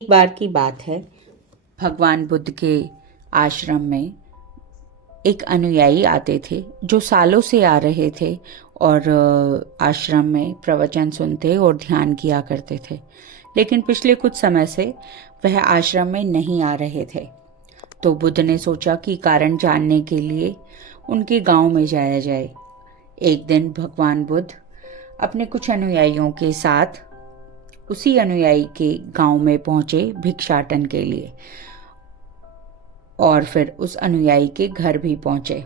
एक बार की बात है। भगवान बुद्ध के आश्रम में एक अनुयायी आते थे जो सालों से आ रहे थे और आश्रम में प्रवचन सुनते और ध्यान किया करते थे। लेकिन पिछले कुछ समय से वह आश्रम में नहीं आ रहे थे। तो बुद्ध ने सोचा कि कारण जानने के लिए उनके गांव में जाया जाए। एक दिन भगवान बुद्ध अपने कुछ अनुयायियों के साथ उसी अनुयायी के गांव में पहुंचे भिक्षाटन के लिए, और फिर उस अनुयायी के घर भी पहुंचे।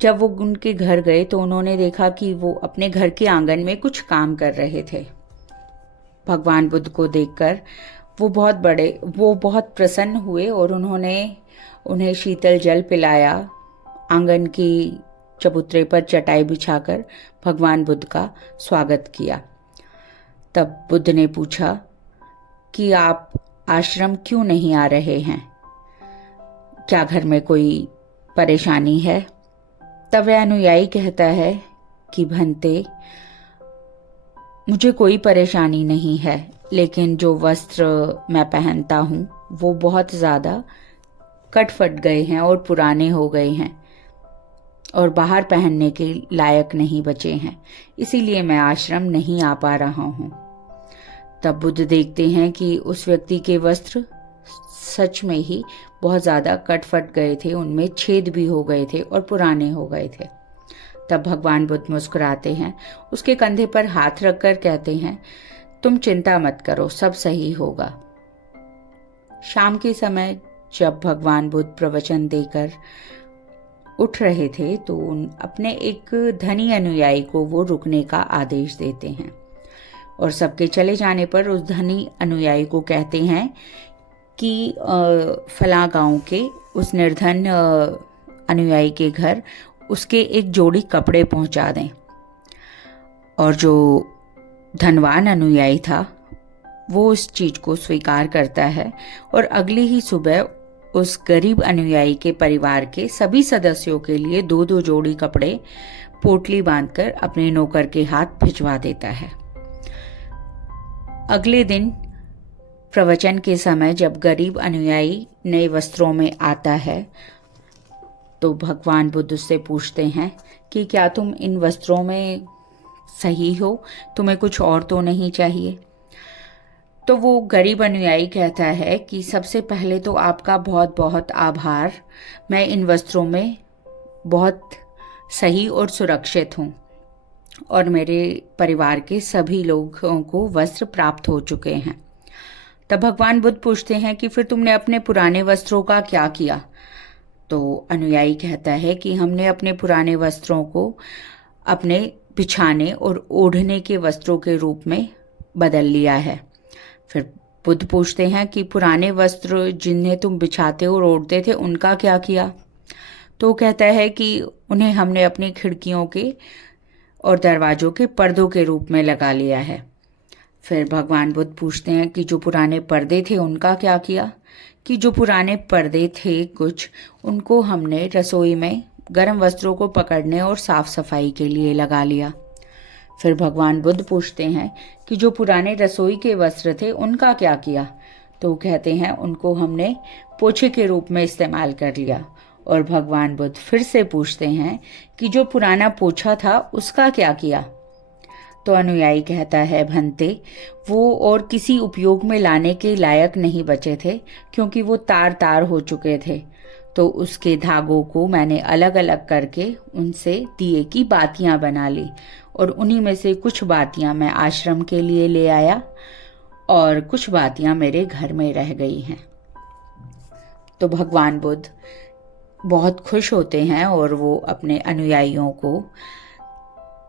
जब वो उनके घर गए तो उन्होंने देखा कि वो अपने घर के आंगन में कुछ काम कर रहे थे। भगवान बुद्ध को देखकर वो बहुत प्रसन्न हुए और उन्होंने उन्हें शीतल जल पिलाया। आंगन की चबूतरे पर चटाई बिछाकर भगवान बुद्ध का स्वागत किया। तब बुद्ध ने पूछा कि आप आश्रम क्यों नहीं आ रहे हैं? क्या घर में कोई परेशानी है? तब वह अनुयायी कहता है कि भंते, मुझे कोई परेशानी नहीं है, लेकिन जो वस्त्र मैं पहनता हूँ वो बहुत ज़्यादा कट फट गए हैं और पुराने हो गए हैं और बाहर पहनने के लायक नहीं बचे हैं, इसीलिए मैं आश्रम नहीं आ पा रहा हूँ। तब बुद्ध देखते हैं कि उस व्यक्ति के वस्त्र सच में ही बहुत ज़्यादा कट फट गए थे, उनमें छेद भी हो गए थे और पुराने हो गए थे। तब भगवान बुद्ध मुस्कुराते हैं, उसके कंधे पर हाथ रखकर कहते हैं, तुम चिंता मत करो, सब सही होगा। शाम के समय जब भगवान बुद्ध प्रवचन देकर उठ रहे थे तो अपने एक धनी अनुयायी को वो रुकने का आदेश देते हैं और सबके चले जाने पर उस धनी अनुयायी को कहते हैं कि फलां गांव के उस निर्धन अनुयायी के घर उसके एक जोड़ी कपड़े पहुंचा दें। और जो धनवान अनुयायी था वो उस चीज को स्वीकार करता है और अगली ही सुबह उस गरीब अनुयायी के परिवार के सभी सदस्यों के लिए 2-2 जोड़ी कपड़े पोटली बांधकर अपने नौकर के हाथ भिजवा देता है। अगले दिन प्रवचन के समय जब गरीब अनुयायी नए वस्त्रों में आता है तो भगवान बुद्ध उससे पूछते हैं कि क्या तुम इन वस्त्रों में सही हो, तुम्हें कुछ और तो नहीं चाहिए? तो वो गरीब अनुयायी कहता है कि सबसे पहले तो आपका बहुत बहुत आभार, मैं इन वस्त्रों में बहुत सही और सुरक्षित हूँ और मेरे परिवार के सभी लोगों को वस्त्र प्राप्त हो चुके हैं। तब भगवान बुद्ध पूछते हैं कि फिर तुमने अपने पुराने वस्त्रों का क्या किया? तो अनुयायी कहता है कि हमने अपने पुराने वस्त्रों को अपने बिछाने और ओढ़ने के वस्त्रों के रूप में बदल लिया है। फिर बुद्ध पूछते हैं कि पुराने वस्त्र जिन्हें तुम बिछाते और ओढ़ते थे उनका क्या किया? तो कहता है कि उन्हें हमने अपनी खिड़कियों के और दरवाजों के पर्दों के रूप में लगा लिया है। फिर भगवान बुद्ध पूछते हैं कि जो पुराने पर्दे थे उनका क्या किया? कि जो पुराने पर्दे थे कुछ, उनको हमने रसोई में गर्म वस्त्रों को पकड़ने और साफ सफाई के लिए लगा लिया। फिर भगवान बुद्ध पूछते हैं कि जो पुराने रसोई के वस्त्र थे उनका क्या किया? तो कहते हैं उनको हमने पोछे के रूप में इस्तेमाल कर लिया। और भगवान बुद्ध फिर से पूछते हैं कि जो पुराना पोछा था उसका क्या किया? तो अनुयायी कहता है, भंते, वो और किसी उपयोग में लाने के लायक नहीं बचे थे क्योंकि वो तार तार हो चुके थे। तो उसके धागों को मैंने अलग अलग करके उनसे दिए की बातियां बना ली और उन्हीं में से कुछ बातियां मैं आश्रम के लिए ले आया और कुछ बातियां मेरे घर में रह गई हैं। तो भगवान बुद्ध बहुत खुश होते हैं और वो अपने अनुयायियों को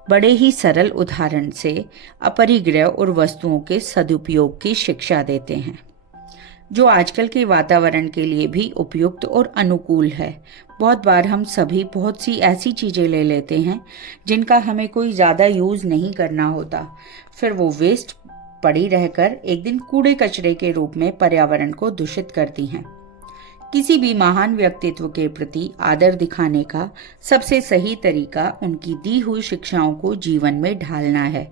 बड़े ही सरल उदाहरण से अपरिग्रह और वस्तुओं के सदुपयोग की शिक्षा देते हैं, जो आजकल के वातावरण के लिए भी उपयुक्त और अनुकूल है। बहुत बार हम सभी बहुत सी ऐसी चीज़ें ले लेते हैं जिनका हमें कोई ज़्यादा यूज़ नहीं करना होता, फिर वो वेस्ट पड़ी रहकर एक दिन कूड़े कचरे के रूप में पर्यावरण को दूषित करती हैं। किसी भी महान व्यक्तित्व के प्रति आदर दिखाने का सबसे सही तरीका उनकी दी हुई शिक्षाओं को जीवन में ढालना है,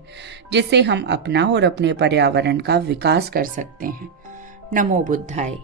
जिससे हम अपना और अपने पर्यावरण का विकास कर सकते हैं। नमो बुद्धाय।